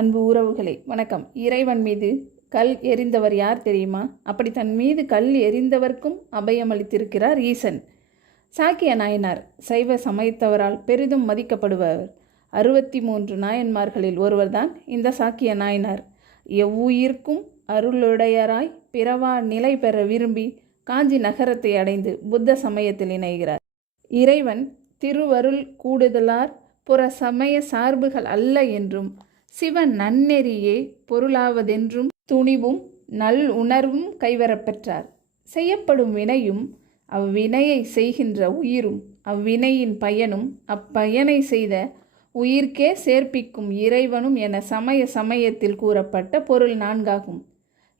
அன்பு உறவுகளே வணக்கம். இறைவன் மீது கல் எறிந்தவர் யார் தெரியுமா? அப்படி தன் மீது கல் எறிந்தவர்க்கும் அபயமளித்திருக்கிறார் ஈசன். சாக்கிய நாயனார் சைவ சமயத்தவரால் பெரிதும் மதிக்கப்படுபவர். அறுபத்தி மூன்று நாயன்மார்களில் ஒருவர்தான் இந்த சாக்கிய நாயனார். எவ்வுயிர்க்கும் அருளுடையராய் பிறவா நிலை பெற விரும்பி காஞ்சி நகரத்தை அடைந்து புத்த சமயத்தில் இணைகிறார். இறைவன் திருவருள் கூடுதலார் புற சமய சார்புகள் அல்ல என்றும் சிவ நன்னெறியே பொருளாவதென்றும் துணிவும் நல் உணர்வும் கைவரப்பெற்றார் செய்யப்படும் வினையும் அவ்வினையை செய்கின்ற உயிரும் அவ்வினையின் பயனும் அப்பயனை செய்த உயிர்க்கே சேர்ப்பிக்கும் இறைவனும் என சமய சமயத்தில் கூறப்பட்ட பொருள் நான்காகும்.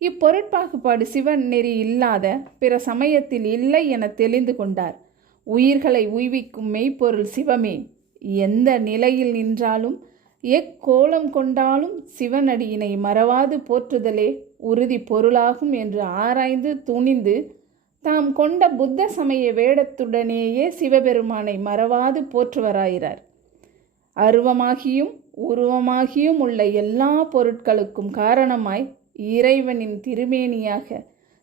இப்பொருட்பாகுபாடு சிவன் நெறி இல்லாத பிற சமயத்தில் இல்லை என தெளிந்து கொண்டார். உயிர்களை உய்விக்கும் மெய்ப்பொருள் சிவமே. எந்த நிலையில் நின்றாலும் எக்கோலம் கொண்டாலும் சிவனடியினை மறவாது போற்றுதலே உறுதி பொருளாகும் என்று ஆராய்ந்து துணிந்து தாம் கொண்ட புத்த சமய வேடத்துடனேயே சிவபெருமானை மறவாது போற்றுவராயிறார். அருவமாகியும் உருவமாகியும் உள்ள எல்லா பொருட்களுக்கும் காரணமாய் இறைவனின் திருமேனியாக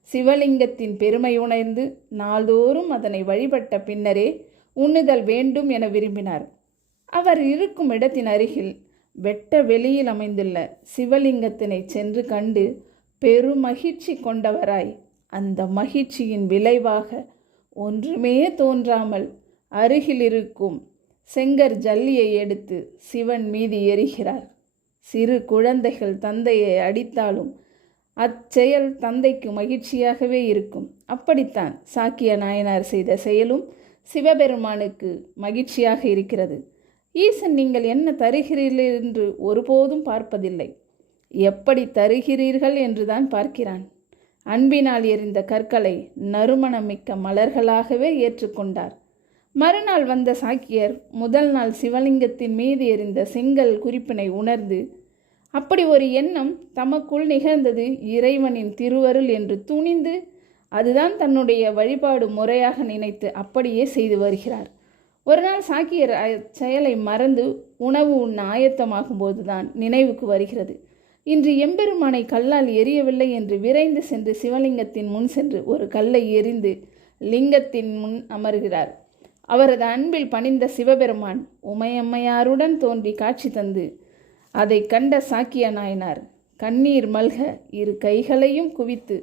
சிவலிங்கத்தின் பெருமை உணர்ந்து நாள்தோறும் அதனை வழிபட்ட பின்னரே உண்ணுதல் வேண்டும் என விரும்பினார். அவர் இருக்கும் இடத்தின் அருகில் வெட்ட வெளியில் அமைந்துள்ள சிவலிங்கத்தினை சென்று கண்டு பெருமகிழ்ச்சி கொண்டவராய். அந்த மகிழ்ச்சியின் விளைவாக ஒன்றுமே தோன்றாமல் அருகில் இருக்கும் செங்கர் ஜல்லியை எடுத்து சிவன் மீது எரிகிறார் சிறு குழந்தைகள் தந்தையை அடித்தாலும் அச்செயல் தந்தைக்கு மகிழ்ச்சியாகவே இருக்கும். அப்படித்தான் சாக்கிய நாயனார் செய்த செயலும் சிவபெருமானுக்கு மகிழ்ச்சியாக இருக்கிறது. ஈசன் நீங்கள் என்ன தருகிறீர்கள் என்று ஒருபோதும் பார்ப்பதில்லை. எப்படி தருகிறீர்கள் என்றுதான் பார்க்கிறான். அன்பினால் எரிந்த கற்களை நறுமணமிக்க மலர்களாகவே ஏற்றுக்கொண்டார். மறுநாள் வந்த சாக்கியர் முதல் நாள் சிவலிங்கத்தின் மீது எரிந்த செங்கல் குறிப்பினை உணர்ந்து அப்படி ஒரு எண்ணம் தமக்குள் நிகழ்ந்தது இறைவனின் திருவருள் என்று துணிந்து அதுதான் தன்னுடைய வழிபாடு முறையாக நினைத்து அப்படியே செய்து வருகிறார். ஒரு நாள் சாக்கியர் செயலை மறந்து உணவு உண்ண ஆயத்தமாகும் போதுதான் நினைவுக்கு வருகிறது. இன்று எம்பெருமானை கல்லால் எரியவில்லை என்று விரைந்து சென்று சிவலிங்கத்தின் முன் சென்று ஒரு கல்லை எரிந்து லிங்கத்தின் முன் அமர்கிறார். அவரது அன்பில் பணிந்த சிவபெருமான் உமையம்மையாருடன் தோன்றி காட்சி தந்து அதை கண்ட சாக்கிய நாயனார் கண்ணீர் மல்க இரு கைகளையும் குவித்து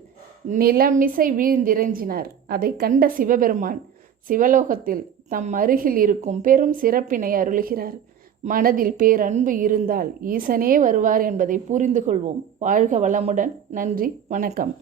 நிலமிசை வீழ்ந்திரஞ்சினார் அதை கண்ட சிவபெருமான் சிவலோகத்தில் தம் அருகில் இருக்கும் பெரும் சிறப்பினை அருளுகிறார். மனதில் பேரன்பு இருந்தால் ஈசனே வருவார் என்பதை புரிந்து கொள்வோம். வாழ்க வளமுடன். நன்றி. வணக்கம்.